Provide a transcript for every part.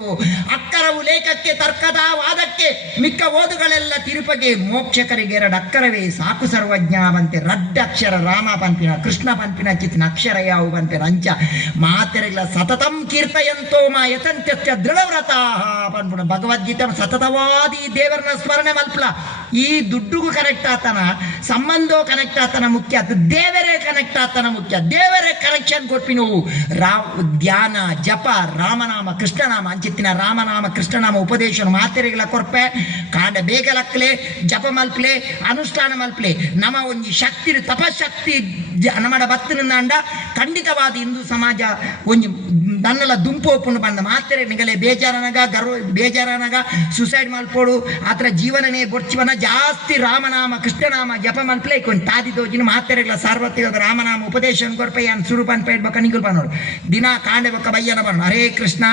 ಅಕ್ಕರವು ಲೇಖಕ್ಕೆ ತರ್ಕದ ವಾದಕ್ಕೆ ಮಿಕ್ಕ ಓದುಗಳೆಲ್ಲ ತಿರುಪಗೆ ಮೋಕ್ಷಕರಿಗೆ ಎರಡು ಅಕ್ಕರವೇ ಸಾಕು ಸರ್ವಜ್ಞಾವಂತೆ ರಡ್ಡಕ್ಷರ ರಾಮ ಪಂಪಿನ ಕೃಷ್ಣ ಪಂಪಿನ ಚಿತ್ತಿನ ಅಕ್ಷರ ಯಾವು ಬಂತೆ ರಂಚ ಮಾತೆರೆಗಳ ಸತತಂ ಕೀರ್ತಯಂತೋ ಮಾ ಯತಂತ್ಯಶ್ಚ ದೃಢವ್ರತ ಪನ್ಪುಣ ಭಗವದ್ಗೀತೆ ಸತತವಾದಿ ದೇವರನ್ನ ಸ್ಮರಣೆ ಮಲ್ಪಲ ಈ ದುಡ್ಡುಗೂ ಕನೆಕ್ಟ್ ಆತನ ಸಂಬಂಧೋ ಕನೆಕ್ಟ್ ಆತನ ಮುಖ್ಯ ದೇವರೇ ಕನೆಕ್ಟ್ ಆತನ ಮುಖ್ಯ ದೇವರೇ ಕನೆಕ್ಷನ್ ಕೊಟ್ವಿ ನಾವು ಧ್ಯಾನ ಜಪ ರಾಮನಾಮ ಕೃಷ್ಣನಾಮ ಅಂಚಿತ್ತಿನ ರಾಮನಾಮ ಕೃಷ್ಣನಾಮ ಉಪದೇಶ ಮಾತೆರೆಗಳ ಕೊರ್ಪೆ ಕಾಂಡ ಬೇಗಲಕ್ಲೆ ಜಪ ಮಲ್ಪಲೆ ಅನುಷ್ಠಾನ ಮಲ್ಪಲೆ ನಮ ಒಂಜಿ ಶಕ್ತಿ ತಪಶಕ್ತಿ ನಮ್ಮಡ ಬತ್ತನಂಡ ಖಂಡಿತವಾದ ಹಿಂದೂ ಸಮಾಜ ಒಂಜಿ ನನ್ನಲ ದುಂಪೋಪುಂಡು ಬಂದ ಮಾತೆರೆ ನಿಗಲೆ ಬೇಜಾರನಾಗ ಸುಸೈಡ್ ಮಲ್ಪೋಡು ಆತರ ಜೀವನನೇ ಬೊಡ್ಚಿವನ ಜಾಸ್ತಿ ರಾಮನಾಮ ಕೃಷ್ಣನಾಮ ಜಪ ಮಲ್ಪಲೆ ಕೊಂಡು ತಾದಿ ದೋಜಿನ ಮಾತೆರೆಗಳ ಸಾರ್ವತ್ರಿಕ ರಾಮನಾಮ ಉಪದೇಶ ಕೊರ್ಪೆ ಯಾನ್ ಸುರು ಪನ್ಪೇಟ್ ಬಕ್ಕ ನಿಗುಲ್ ಬನ್ನೋಡು ದಿನ ಕಾಂಡೆ ಬಕ್ಕ ಬಯ್ಯನ ಬಣ್ಣ ಹರೇ ಕೃಷ್ಣ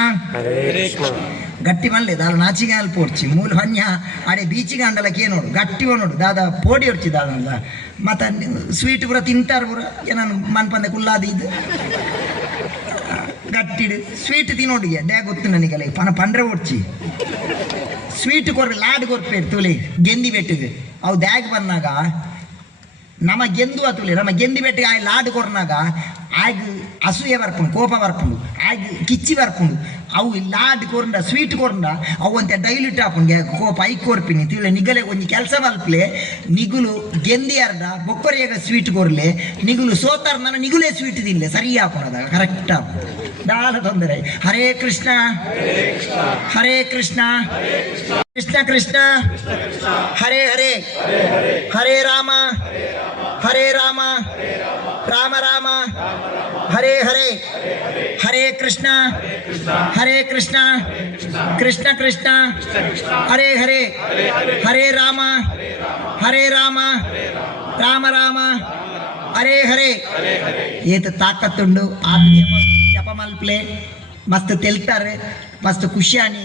ಗಟ್ಟಿ ಮಲ್ಲೆ ದಾಲ ನಾಚಿಗೆ ಅಲ್ಲಿ ಪೋಡ್ಚಿ ಮೂಲ ಹನ್ಯ ಅಡೆ ಬೀಚಿಗೆ ಅಂಡಲಕ್ಕೆ ಏನೋಡು ಗಟ್ಟಿ ನೋಡು ದಾದ ಪೋಡಿ ಹೊಡ್ಚಿ ದಾದ ಮತ್ತ ಸ್ವೀಟ್ ಪುರ ತಿಂತಾರ ಪುರ ಏನಾನು ಮನ್ಪಂದೆ ಕುಲ್ಲಾದಿ ಇದು ಗಟ್ಟಿಡು ಸ್ವೀಟ್ ತಿನ್ನೋಡಿಗೆ ಡ್ಯಾ ಗೊತ್ತು ನನಗೆಲ್ಲ ಪಂಡ್ರೆ ಓಡ್ಚಿ ಸ್ವೀಟ್ ಕೊರ್ರೆ ಲಾಡ್ ಕೊರ್ಪೆ ತುಲಿ ಗೆಂದಿ ಬೆಟ್ಟಿಗೆ ಅವು ದ್ಯಾಗ್ ಬಂದಾಗ ನಮ್ಮ ಗೆಂದು ಅತುಲಿ ನಮ್ಮ ಗೆಂದಿ ಬೆಟ್ಟಿಗೆ ಆಯ್ ಲಾಡ್ ಕೊರ್ನಾಗ ಆಗ ಅಸೂಯೆ ಬರ್ಪುಂಡು ಕೋಪ ಬರ್ಪುಂಡು ಆಗ ಕಿಚ್ಚಿ ಬರ್ಪುಂಡು ಅವು ಲಾಡ್ ಕೊರ್ಂಡ ಸ್ವೀಟ್ ಕೊರ್ಂಡ ಅವು ಅಂತ ಡೈಲ್ಯೂಟ್ ಹಾಪುಂಡು ಕೋಪ ಐ ಕೊರ್ಪಿನಿ ತಿಳಿ ನಿಗಲೆ ಒಂಜಿ ಕೆಲಸ ಮಲ್ಪಲೆ ನಿಗುಲು ಗೆಂದಿ ಅರ್ಧ ಬೊಕ್ಕರಿಯಾಗ ಸ್ವೀಟ್ ಕೊರ್ಲೆ ನಿಗುಲು ಸೋತಾರ್ನ ನಿಗುಲೇ ಸ್ವೀಟ್ ತಿನ್ಲೆ ಸರಿ ಹಾಪುಣದ ಕರೆಕ್ಟ್ ಹಾಪು ದಾಲ ತೊಂದರೆ ಹರೇ ಕೃಷ್ಣ ಹರೇ ಕೃಷ್ಣ ಕೃಷ್ಣ ಕೃಷ್ಣ ಹರೇ ಹರೇ ಹರೇ ರಾಮ ರಾಮ ರಾಮ ಹರೇ ಹರೇ ಹರೇ ಕೃಷ್ಣ ಕೃಷ್ಣ ಕೃಷ್ಣ ಹರೇ ಹರೇ ಹರೇ ರಾಮ ರಾಮ ಹರೇ ಹರೇ ಏತ ತಾಕತ್ತುಂಡು ಆತ್ಮೀಯ ಜಪ ಮಲ್ಪಲೆ ಮಸ್ತ್ ತೆಲ್ತಾರೆ ಮಸ್ತ್ ಖುಷಿಯಾನಿ